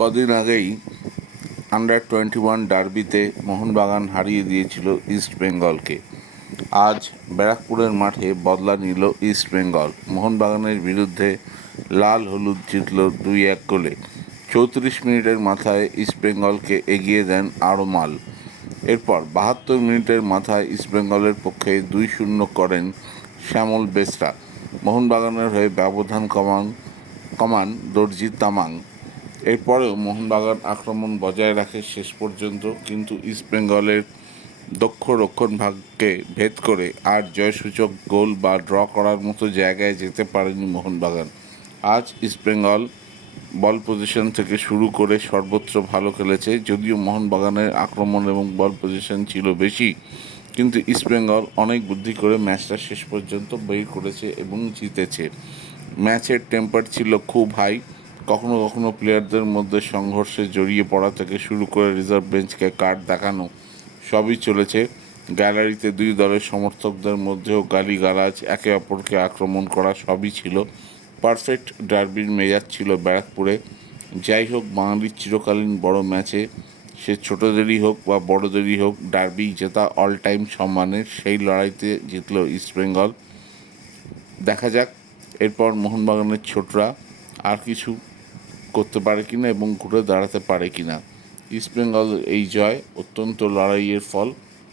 কদিন আগেই আন্ডার 21 ডার্বিতে মোহনবাগান হারিয়ে দিয়েছিল ইস্ট বেঙ্গলকে। আজ ব্যারাকপুরের মাঠে বদলা নিল ইস্ট বেঙ্গল। মোহনবাগানের বিরুদ্ধে লাল হলুদ জিতল 2-1 গোলে। 34 মিনিটের মাথায় ইস্ট বেঙ্গলকে এগিয়ে দেন আরমাল। এরপর 72 মিনিটের মাথায় ইস্ট বেঙ্গলের পক্ষে 2-0 করেন শ্যামল বেসরা। মোহনবাগানের হয়ে ব্যবধান কমান দর্জি তামাং। এরপরেও মোহনবাগান আক্রমণ বজায় রাখে শেষ পর্যন্ত, কিন্তু ইস্টবেঙ্গলের দক্ষ রক্ষণভাগকে ভেদ করে আর জয়সূচক গোল বা ড্র করার মতো জায়গায় যেতে পারেনি মোহনবাগান। আজ ইস্টবেঙ্গল বল পজিশন থেকে শুরু করে সর্বত্র ভালো খেলেছে। যদিও মোহনবাগানের আক্রমণ এবং বল পজিশন ছিল বেশি, কিন্তু ইস্টবেঙ্গল অনেক বুদ্ধি করে ম্যাচটা শেষ পর্যন্ত বের করেছে এবং জিতেছে। ম্যাচের টেম্পার ছিল খুব হাই। কখনো কখনো প্লেয়ারদের মধ্যে সংঘর্ষে জড়িয়ে পড়া থেকে শুরু করে রিজার্ভ বেঞ্চকে কার্ড দেখানো সবই চলেছে। গ্যালারিতে দুই দলের সমর্থকদের মধ্যেও গালিগালাজ, একে অপরকে আক্রমণ করা সবই ছিল। পারফেক্ট ডার্বির মেজাজ ছিল ব্যারাকপুরে। যাই হোক, বাঙালির চিরকালীন বড় ম্যাচে, সে ছোটদেরই হোক বা বড়দেরই হোক, ডার্বি জেতা অল টাইম সম্মানের। সেই লড়াইতে জিতল ইস্টবেঙ্গল। দেখা যাক এরপর মোহনবাগানের ছোটরা আর কিছু করতে পারে কিনা এবং ঘুরে দাঁড়াতে পারে কিনা। ইস্টবেঙ্গল এই জয় অত্যন্ত লড়াইয়ের ফল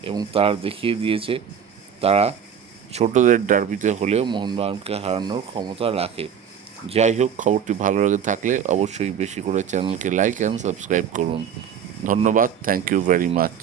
এবং তারা দেখিয়ে দিয়েছে তারা ছোটদের ডার্বিতে হলেও মোহনবাগানকে হারানোর ক্ষমতা রাখে। যাই হোক, খবরটি ভালো লেগে থাকলে অবশ্যই বেশি করে চ্যানেলকে লাইক অ্যান্ড সাবস্ক্রাইব করুন। ধন্যবাদ। Thank you very much.